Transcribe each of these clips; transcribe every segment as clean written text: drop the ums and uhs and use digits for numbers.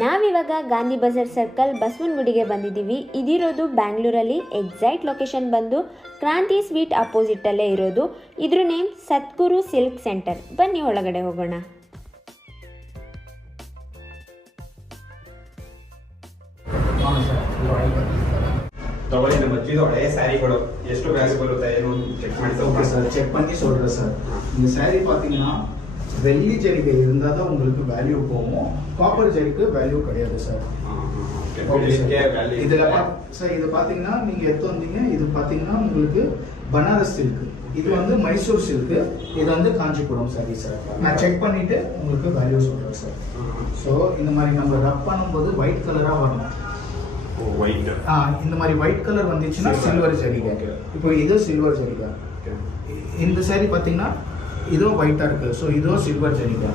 ನಾವಿವಾಗ ಗಾಂಧಿ ಬಜಾರ್ ಸರ್ಕಲ್ ಬಸವನಗುಡಿಗೆ ಬಂದಿದ್ದೀವಿ. ಇದಿರೋದು ಬ್ಯಾಂಗ್ಳೂರಲ್ಲಿ. ಎಕ್ಸಾಕ್ಟ್ ಲೊಕೇಶನ್ ಬಂದು ಕ್ರಾಂತಿ ಸ್ವೀಟ್ ಅಪೋಸಿಟಲ್ಲೇ ಇರೋದು. ಇದ್ರ ನೇಮ್ ಸದ್ಗುರು ಸಿಲ್ಕ್ ಸೆಂಟರ್. ಬನ್ನಿ ಒಳಗಡೆ ಹೋಗೋಣ. ತಗೊಳ್ಳಿ, ನಮ್ಮ ಅಜ್ಜಿದು ಹಳೆಯ ಸ್ಯಾರಿಗಳು ಎಷ್ಟು ವ್ಯಾಲ್ಯೂ ಬರುತ್ತೆ ಏನು ಚೆಕ್ ಮಾಡಿ. ஓகே சார், செக் பண்ணி சொல்கிறேன் சார். இந்த சாரீ பார்த்தீங்கன்னா வெள்ளி ஜரிகை இருந்தால் தான் உங்களுக்கு வேல்யூ போகும், காப்பர் ஜரிக்கு வேல்யூ கிடையாது சார். இதில் சார் இது பார்த்தீங்கன்னா நீங்கள் எடுத்து வந்தீங்க, இது பார்த்தீங்கன்னா உங்களுக்கு பனாரஸ் சில்க், இது வந்து மைசூர் சில்க்கு, இது வந்து காஞ்சிபுரம் சாரி சார். நான் செக் பண்ணிட்டு உங்களுக்கு வேல்யூ சொல்கிறேன் சார். ஸோ இந்த மாதிரி நம்ம ரப் பண்ணும்போது ஒயிட் கலராக வரணும். இந்த மாதிரி ஒயிட் கலர் வந்துச்சுன்னா சில்வர் ஜரிகை. இப்போ இது சில்வர் ஜரிகை. இந்த சாரி பார்த்தீங்கன்னா இதுவும் ஒயிட்டாக இருக்கு, ஸோ இதுவும் சில்வர் ஜரிகை.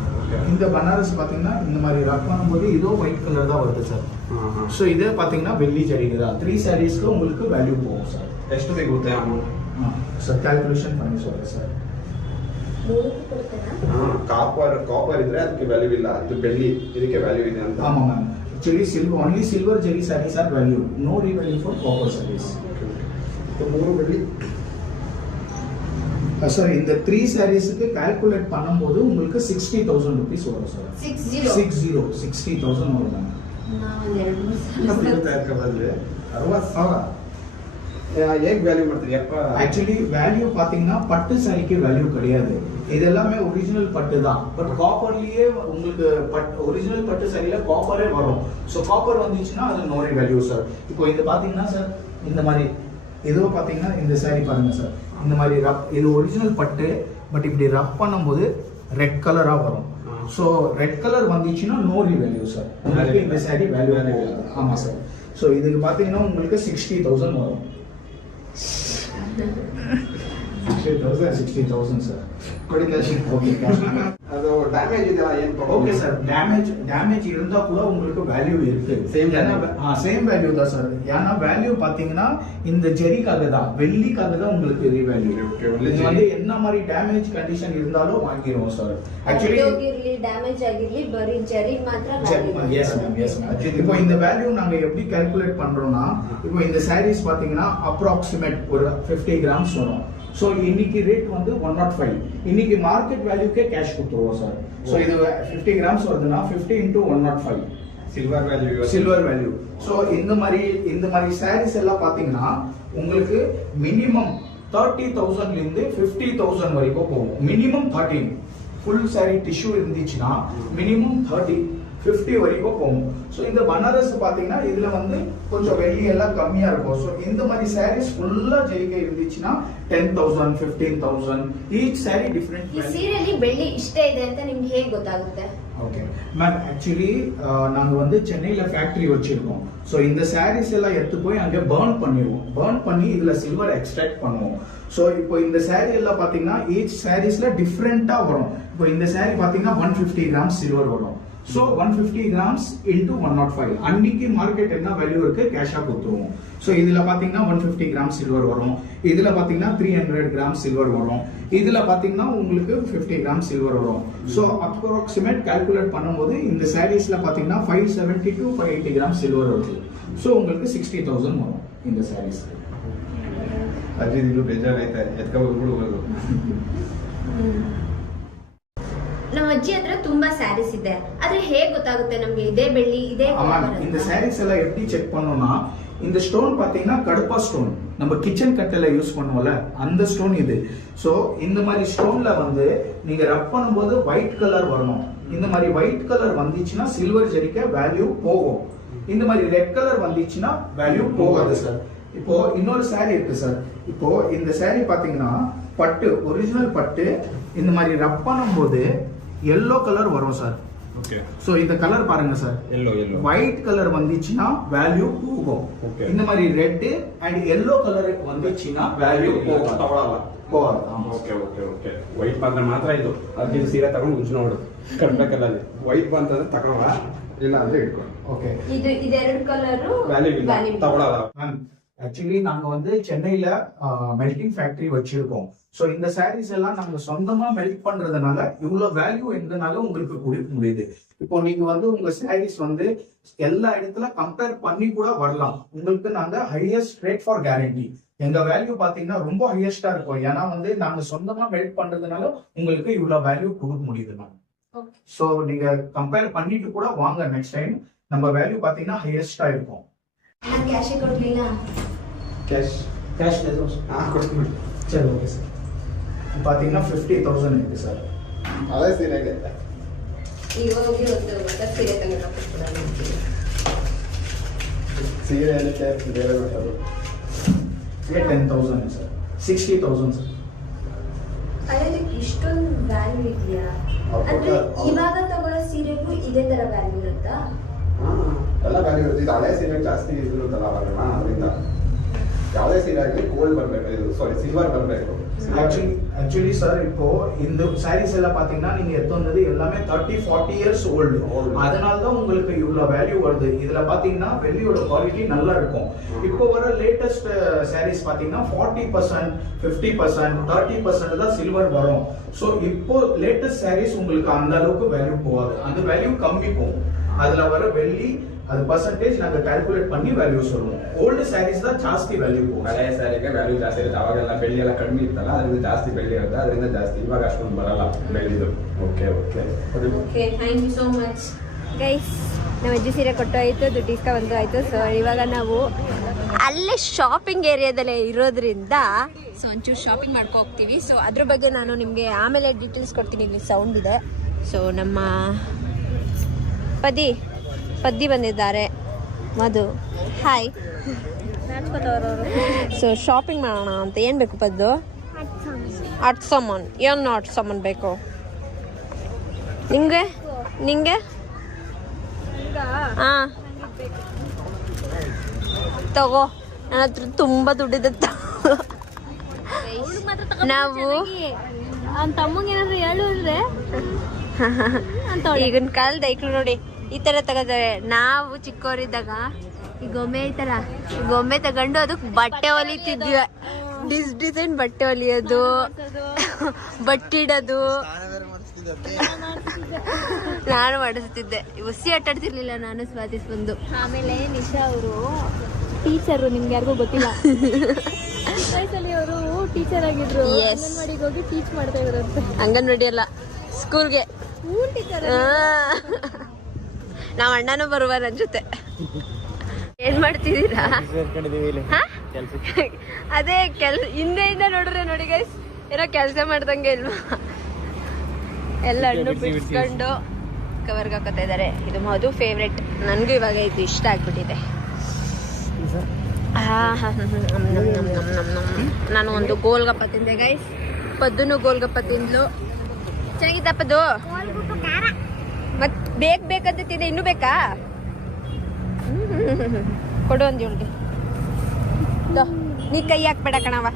இந்த பனாரஸ் பார்த்தீங்கன்னா இந்த மாதிரி ரப் பண்ணும்போது இதுவும் ஒயிட் கலர் தான் வருது சார். ஸோ இது பார்த்தீங்கன்னா வெள்ளி ஜரிகை தான். 3 சாரீஸ்க்கு உங்களுக்கு வேல்யூ போகும் சார். ಎಷ್ಟು ಸಿಗುತ್ತೆ ಅಮೌಂಟ್ ಸರ್ ಕ್ಯಾಲ್ಕುಲೇಷನ್ பண்ணி சொல்றேன் சார். ಕಾಪರ್ ಇದ್ರೆ ಅದಕ್ಕೆ ವ್ಯಾಲ್ಯೂ ಇಲ್ಲ, ಇದು ಬೆಳ್ಳಿ ಇದಕ್ಕೆ ವ್ಯಾಲ್ಯೂ ಇದೆ ಅಂತ. ஆமாம் ma'am, actually only silver jari sarees are value, no revalue for copper sarees. तो 3 ಬೆಳ್ಳಿ சார். இந்த 3 சாரீஸ்க்கு கால்குலேட் பண்ணும்போது உங்களுக்கு 60,000 rupees வரும் சார். 60,000 வரும். ಹೇಗೆ ವ್ಯಾಲ್ಯೂ ಮಾಡ್ತೀರಿ? ஆக்சுவலி வேல்யூ பாத்தீங்கன்னா பட்டு சாரிக்கு வேல்யூ கிடையாது, இது எல்லாமே ஒரிஜினல் பட்டு தான். பட் காப்பர்லயே உங்களுக்கு ஒரிஜினல் பட்டு சாரியில காப்பரே வரும். ஸோ காப்பர் வந்துச்சுன்னா அது நோ வேல்யூ சார். இப்போ இது பாத்தீங்கன்னா சார், இந்த மாதிரி ஏதோ பாத்தீங்கன்னா இந்த சாரி பாருங்க சார், இந்த மாதிரி ரப், இது ஒரிஜினல் பட்டு, பட் இப்படி ரப் பண்ணும்போது ரெட் கலரா வரும். ஸோ ரெட் கலர் வந்துச்சுன்னா நோ வேல்யூ சார். உங்களுக்கு இந்த சாரி வேல்யூ கிடையாது. ஆமா சார். ஸோ இதுக்கு பாத்தீங்கன்னா உங்களுக்கு 60,000 வரும். 60,000 சார். ஓகே, ಅದು ಡ್ಯಾಮೇಜ್ ಇದೆಯಲ್ಲ ಏನು ಪ್ರಾಬ್ಲಮ್? ஓகே சார், டேமேஜ் இருந்தா கூட உங்களுக்கு வேல்யூ இருக்கு. சேம் வேல்யூ தான் சார். ஏன்னா வேல்யூ பாத்தீங்கன்னா இந்த ஜெரிக்காக தான், வெள்ளிக்காக தான் உங்களுக்கு ரீவேல்யூ. இது வந்து என்ன மாதிரி டேமேஜ் கண்டிஷன் இருந்தாலும் வாங்கிடுவோம் சார். ಆಕ್ಚುಲಿ ಡ್ಯಾಮೇಜ್ ಆಗಿರ್ಲಿ ಬರೀ ಜರಿ ಮಾತ್ರ. Yes ma'am. இப்போ இந்த வேல்யூ நாங்க எப்படி கால்குலேட் பண்றோம்னா, இப்போ இந்த சாரீஸ் பாத்தீங்கன்னா அப்ராக்சிமேட் ஒரு 50 கிராம்ஸ் வரும். ஸோ இன்னைக்கு ரேட் வந்து 105, இன்னைக்கு மார்க்கெட் வேல்யூக்கே கேஷ் கொடுத்துருவோம் சார். ஸோ இது 50 கிராம்ஸ் வருதுன்னா 50 into 105 சில்வர் வேல்யூ. ஸோ இந்த மாதிரி சாரீஸ் எல்லாம் பாத்தீங்கன்னா உங்களுக்கு மினிமம் 30,000 இருந்து 50,000 வரைக்கும் போகும். மினிமம் 13 ஃபுல் சாரி டிஷ்யூ இருந்துச்சுன்னா மினிமம் 30-50 வரைக்கும் போகும். ஸோ இந்த பனாரஸ் பாத்தீங்கன்னா இதுல வந்து கொஞ்சம் வெள்ளி எல்லாம் கம்மியா இருக்கும். ஸோ இந்த மாதிரி சாரீஸ் ஃபுல்லா ஜெயிக்க இருந்துச்சுன்னா 10,000 15,000 ஈச் சாரி டிஃபரெண்ட். ಈ ಸೀರೆಯಲ್ಲಿ ಬೆಳ್ಳಿ ಇಷ್ಟೇ ಇದೆ ಅಂತ ನಿಮ್ಗೆ ಹೇಗೆ ಗೊತ್ತಾಗುತ್ತೆ? ஓகே மேம், ஆக்சுவலி நாங்க வந்து சென்னையில ஃபேக்டரி வச்சிருக்கோம். ஸோ இந்த சாரீஸ் எல்லாம் எடுத்து போய் அங்கே பர்ன் பண்ணிடுவோம். பர்ன் பண்ணி இதுல சில்வர் எக்ஸ்ட்ராக்ட் பண்ணுவோம். ஸோ இப்போ இந்த சாரீ எல்லாம் பாத்தீங்கன்னா ஈச் சாரீஸ்ல டிஃப்ரெண்டா வரும். இப்போ இந்த சாரீ பாத்தீங்கன்னா 150 கிராம்ஸ் சில்வர் வரும். ஸோ 150 கிராம்ஸ் into 105 அன்னைக்கு மார்க்கெட் என்ன வேல்யூ இருக்கு கேஷா கொடுத்துருவோம். ஸோ இதுல பாத்தீங்கன்னா 150 கிராம் சில்வர் வரும், இதுல பாத்தீங்கன்னா 300 கிராம் சில்வர் வரும், இதுல பாத்தீங்கன்னா உங்களுக்கு 50 கிராம் சில்வர் வரும். ஸோ அப்ராக்சிமேட் கால்குலேட் பண்ணும்போது இந்த சாரீஸ்ல பாத்தீங்கன்னா 570 to 580 கிராம் சில்வர் வருது. ஸோ உங்களுக்கு 60,000 வரும் இந்த சாரீஸ். ಅಜ್ಜಿ ಇದು ಬೇಜಾರೈತೆ ಎತ್ಕ ಹೋಗ್ಬಿಡ್ಬೋದು. ನಮ್ಮ ಅಜ್ಜಿ ಹತ್ರ ತುಂಬಾ ಸ್ಯಾರೀಸ್ ಇದೆ, ಆದ್ರೆ ಹೇಗೆ ಗೊತ್ತಾಗುತ್ತೆ ನಮ್ಗೆ ಇದೇ ಬೆಳ್ಳಿ ಇದೇ? இந்த சாரீஸ் எல்லாம் எப்படி செக் பண்ணோம்னா, இந்த ஸ்டோன் பாத்தீங்கன்னா கடுப்பா ஸ்டோன், நம்ம கிச்சன் கட்டில யூஸ் பண்ணுவோம்ல அந்த ஸ்டோன் இது. சோ இந்த மாதிரி ஸ்டோன்ல வந்து நீங்க ரப் பண்ணும்போது ஒயிட் கலர் வரணும். இந்த மாதிரி ஒயிட் கலர் வந்துச்சுன்னா சில்வர் ஜரிக்க வேல்யூ போகும். இந்த மாதிரி ரெட் கலர் வந்துச்சுன்னா வேல்யூ போகாது சார். இப்போ இன்னொரு சாரி இருக்கு சார். இப்போ இந்த சாரி பாத்தீங்கன்னா பட்டு, ஒரிஜினல் பட்டு, இந்த மாதிரி ரப் பண்ணும்போது எல்லோ கலர் வரும் சார். ஓகே. சோ இந்த கலர் பாருங்க சார், எல்லோ ஒயிட் கலர் வந்துச்சுன்னா வேல்யூ போகும். இந்த மாதிரி ரெட் அண்ட் எல்லோ கலர் வந்துச்சுன்னா வேல்யூ போகாது. ಓಕೆ. ವೈಟ್ ಬಂದ್ರೆ ಮಾತ್ರ ಇದು. ಅದಕ್ಕೆ ಸೀರೆ ತಗೊಂಡು ಉಂಚು ನೋಡು ಕರ್ಬೇಕಲ್ಲ. ಅದು ವೈಟ್ ಬಂತಂದ್ರೆ ತಗೊಳ, ಇಲ್ಲ ಅಂದ್ರೆ ಇಟ್ಕೊಂಡು. ಓಕೆ. ಇದು ಇದೆರಡು ಕಲರ್ ವ್ಯಾಲ್ಯೂ ಇಲ್ಲ ತಗೊಳಲ್ಲ. ஆக்சுவலி நாங்க வந்து சென்னையில மெல்டிங் ஃபேக்டரி வச்சிருக்கோம். ஸோ இந்த சாரீஸ் எல்லாம் நாங்க சொந்தமா மெல்ட் பண்றதுனால இவ்வளவு வேல்யூ எங்கனால உங்களுக்கு கொடுக்க முடியுது. இப்போ நீங்க வந்து உங்க சாரீஸ் வந்து எல்லா இடத்துல கம்பேர் பண்ணி கூட வரலாம். உங்களுக்கு நாங்க ஹையஸ்ட் ரேட் ஃபார் கேரண்டி. எங்க வேல்யூ பாத்தீங்கன்னா ரொம்ப ஹையஸ்டா இருக்கும். ஏன்னா வந்து நாங்க சொந்தமா மெல்ட் பண்றதுனால உங்களுக்கு இவ்வளவு வேல்யூ கொடுக்க முடியுது மேம். ஸோ நீங்க கம்பேர் பண்ணிட்டு கூட வாங்க நெக்ஸ்ட் டைம். நம்ம வேல்யூ பாத்தீங்கன்னா ஹையஸ்டா இருக்கும். ಕ್ಯಾಶೇ ಕೊಡ್ಲಿಲ್ಲ. ಕ್ಯಾಶ್ ಕೊಡ್ತೀನಿ. சரி ஓகே சார். பாத்தீங்கன்னா 50,000 இருக்கு சார். ಅದೇ ಸೀರೆಗೆ ಇವಾಗ ಹೋಗಿ ಒಂದು ಸೀರೆ ತಗೊಂಡು ಸೀರೆ ಏನಕ್ಕೆ ಬೇರೆ ಮಾಡೋದು? 10,000 ಸರ್. 60,000 ಸರ್. ಅದಕ್ಕೆ ಇಷ್ಟೊಂದು ವ್ಯಾಲ್ಯೂ ಇದೆಯಾ? ಅಂದ್ರೆ ಇವಾಗ ತಗೊಳ್ಳೋ ಸೀರೆಗೂ ಇದೇ ತರ ವ್ಯಾಲ್ಯೂ ಇರುತ್ತಾ? ಎಲ್ಲ ವ್ಯಾಲ್ಯೂ ಇರುತ್ತೆ. ಇದು ಹಳೆ ಸೀರೆ ಜಾಸ್ತಿ ಇರುತ್ತಲ್ಲ ಅವಾಗ ಅದರಿಂದ ಯಾವುದೇ ಸೀರೆ ಆಗಲಿ ಗೋಲ್ಡ್ ಬರಬೇಕು, ಇದು ಸಾರಿ ಸಿಲ್ವರ್ ಬರಬೇಕು. ஆக்சுவலி சார் இப்போ இந்த சாரீஸ் எல்லாம் பாத்தீங்கன்னா நீங்க எடுத்து எல்லாமே 30-40 இயர்ஸ் ஓல்டு. அதனால தான் உங்களுக்கு இவ்வளவு வேல்யூ வருது. இதுல பாத்தீங்கன்னா வெள்ளியோட குவாலிட்டி நல்லா இருக்கும். இப்போ வர லேட்டஸ்ட் சாரீஸ் பாத்தீங்கன்னா 40%, 50%, 30% தான் சில்வர் வரும். சோ இப்போ லேட்டஸ்ட் சாரீஸ் உங்களுக்கு அந்த அளவுக்கு வேல்யூ போகாது. அந்த வேல்யூ கம்மி போகும். அதுல வர வெள்ளி அது ಪರ್ಸೆಂಟೇಜ್ ನಾಗ ಕ್ಯಾಲ್ಕುಲೇಟ್ பண்ணி ವ್ಯಾಲ್ಯೂ சொல்லுவோம். ಓಲ್ಡ್ ಸ್ಯಾರೀಸ್ ದ ಜಾಸ್ತಿ ವ್ಯಾಲ್ಯೂ ಹೋಗುತ್ತೆ. ಹಳೆ ಸ್ಯಾರಿಗೆ ವ್ಯಾಲ್ಯೂ ಜಾಸ್ತಿ ಇರುತ್ತೆ. ಅವಾಗೆಲ್ಲ ಬೆಳ್ಳಿ ಎಲ್ಲ ಕಡಿಮೆ ಇತ್ತಲ್ಲ, ಅದರಿಂದ ಜಾಸ್ತಿ ಬೆಳ್ಳಿ ಇರುತ್ತೆ, ಅದರಿಂದ ಜಾಸ್ತಿ. ಇವಾಗ ಅಷ್ಟೊಂದು ಬರಲ್ಲ ಬೆಳ್ಳಿದು. Okay thank you so much guys. ನಮ್ಮ ಅಜ್ಜಿ ಸೀರೆ ಕೊಟ್ಟು ಆಯಿತು, ದುಡ್ಡು ಇಸ್ಕ ಬಂದು ಆಯಿತು. ಸೊ ಇವಾಗ ನಾವು ಅಲ್ಲೇ ಶಾಪಿಂಗ್ ಏರಿಯಾದಲ್ಲೇ ಇರೋದ್ರಿಂದ ಸೊ ಒಂಚೂರು ಶಾಪಿಂಗ್ ಮಾಡ್ಕೊ ಹೋಗ್ತೀವಿ. ಸೊ ಅದ್ರ ಬಗ್ಗೆ ನಾನು ನಿಮಗೆ ಆಮೇಲೆ ಡೀಟೇಲ್ಸ್ ಕೊಡ್ತೀನಿ. ಇಲ್ಲಿ ಸೌಂಡ್ ಇದೆ. ಸೊ ನಮ್ಮ ಪದ್ದಿ ಬಂದಿದ್ದಾರೆ. ಮಧು ಹಾಯ್. ಸೊ ಶಾಪಿಂಗ್ ಮಾಡೋಣ ಅಂತ. ಏನು ಬೇಕು ಪದ್ದು? ಆರ್ಟ್ ಸಾಮಾನು. ಏನು ಆರ್ಟ್ ಸಾಮಾನು ಬೇಕು ನಿಂಗೆ? ಹಾಂ ತಗೋ. ನನ್ನ ಹತ್ರ ತುಂಬ ದುಡ್ಡಿದೆ. ನಾವು ತಮ್ಮಂಗೇನಾದ್ರು ಹೇಳಿದ್ರೆ ಈಗಿನ ಕಾಲದ ಐಕ್ಳು ನೋಡಿ ಈ ಥರ ತಗೋತಾರೆ. ನಾವು ಚಿಕ್ಕವರಿದ್ದಾಗ ಈ ಗೊಂಬೆ ಐತಲ್ಲ, ಈ ಗೊಂಬೆ ತಗೊಂಡು ಅದಕ್ಕೆ ಬಟ್ಟೆ ಹೊಲಿತಿದ್ವಿ. ಡಿಸೈನ್ ಬಟ್ಟೆ ಹೊಲಿಯೋದು, ಬಟ್ಟಿಡೋದು ನಾನು ಮಾಡಿಸ್ತಿದ್ದೆ. ಹುಸಿ ಆಟಾಡ್ತಿರ್ಲಿಲ್ಲ ನಾನು, ಸ್ವಾತಿಸ್ ಬಂದು. ಆಮೇಲೆ ನಿಶಾ ಅವರು ಟೀಚರು, ನಿಮ್ಗೆ ಯಾರಿಗೂ ಗೊತ್ತಿಲ್ಲ, ವಯಸ್ಸಲ್ಲಿ ಅವರು ಟೀಚರ್ ಆಗಿದ್ರು. ಅಂಗನವಾಡಿಗೆ ಹೋಗಿ ಟೀಚ್ ಮಾಡ್ತಾ ಇದ್ರಂತೆ. ಅಂಗನವಾಡಿ ಅಲ್ಲ, ಸ್ಕೂಲ್ಗೆ. School teacher. ನಾವ್ ಅಣ್ಣನೂ ಬರುವ ನನ್ನ ಜೊತೆ. ಏನ್ ಮಾಡ್ತಿದ್ದೀರಾ? ಅದೇ ಹಿಂದೆಯಿಂದ ನೋಡ್ರೆ ನೋಡಿ ಗೈಸ್, ಏನೋ ಕೆಲಸ ಮಾಡ್ದಂಗೆ ಇಲ್ವಾ? ಎಲ್ಲ ಹಣ್ಣು ಬಿಡ್ಸ್ಕೊಂಡು ಕವರ್ಗೆ ಹಾಕೋತಾ ಇದ್ದಾರೆ. ಇದು ಮಧು ಫೇವ್ರೆಟ್. ನನಗೂ ಇವಾಗ ಇದು ಇಷ್ಟ ಆಗ್ಬಿಟ್ಟಿದೆ. ನಾನು ಒಂದು ಗೋಲ್ಗಪ್ಪ ತಿಂದೆ ಗೈಸ್. ಪದ್ದುನು ಗೋಲ್ಗಪ್ಪ ತಿಂದ್ಲು. ಚೆನ್ನಾಗಿತ್ತ ಪದ್ದು? ಮತ್ ಬೇಕಂತ ತಿಂದೆ. ಇನ್ನೂ ಬೇಕಾ? ಕೊಡು ಒಂದು ಇವಳಿಗೆ. ನೀ ಕೈ ಹಾಕ್ಬೇಡ ಕಣವ.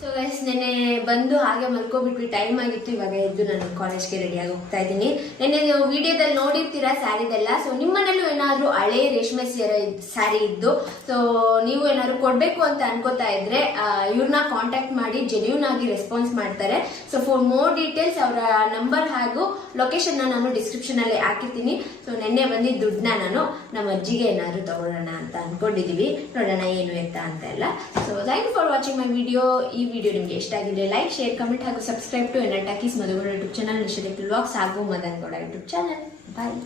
ಸೊ ಗೈಸ್, ನೆನ್ನೆ ಬಂದು ಹಾಗೆ ಮಲ್ಕೋಬಿಟ್ವಿ. ಟೈಮ್ ಆಗಿತ್ತು. ಇವಾಗ ಎದ್ದು ನಾನು ಕಾಲೇಜ್ಗೆ ರೆಡಿಯಾಗಿ ಹೋಗ್ತಾ ಇದ್ದೀನಿ. ನೆನ್ನೆ ನೀವು ವಿಡಿಯೋದಲ್ಲಿ ನೋಡಿರ್ತೀರಾ ಸ್ಯಾರಿದೆಲ್ಲ. ಸೊ ನಿಮ್ಮನೇಲೂ ಏನಾದ್ರು ಹಳೆ ರೇಷ್ಮೆ ಸ್ಯಾರಿ ಇದ್ದು ಸೊ ನೀವು ಏನಾದ್ರು ಕೊಡ್ಬೇಕು ಅಂತ ಅನ್ಕೋತಾ ಇದ್ರೆ ಇವ್ರನ್ನ ಕಾಂಟ್ಯಾಕ್ಟ್ ಮಾಡಿ. ಜೆನ್ಯೂನ್ ಆಗಿ ರೆಸ್ಪಾನ್ಸ್ ಮಾಡ್ತಾರೆ. ಸೊ ಫಾರ್ ಮೋರ್ ಡೀಟೇಲ್ಸ್ ಅವರ ನಂಬರ್ ಹಾಗೂ ಲೊಕೇಶನ್ ನಾನು ಡಿಸ್ಕ್ರಿಪ್ಷನ್ ಅಲ್ಲಿ ಹಾಕಿರ್ತೀನಿ. ಸೊ ನೆನ್ನೆ ಬಂದಿದ್ದ ದುಡ್ಡನ್ನ ನಾನು ನಮ್ಮ ಅಜ್ಜಿಗೆ ಏನಾದ್ರು ತಗೊಳ್ಳೋಣ ಅಂತ ಅನ್ಕೊಂಡಿದೀವಿ. ನೋಡೋಣ ಏನು ಎತ್ತ ಅಂತ ಎಲ್ಲ. So thank you for watching my video. ಈ ವಿಡಿಯೋ ನಿಮಗೆ ಇಷ್ಟ ಆಗಿದ್ರೆ ಲೈಕ್, ಶೇರ್, ಕಮೆಂಟ್ ಹಾಗೂ subscribe to ಎನಟಾಕೀಸ್ Madhu Gowda YouTube channel, Nisha vlogs ಹಾಗೂ ಮದನ್ ಗೌಡ ಯೂಟ್ಯೂಬ್ ಚಾನಲ್. ಬಾಯ್.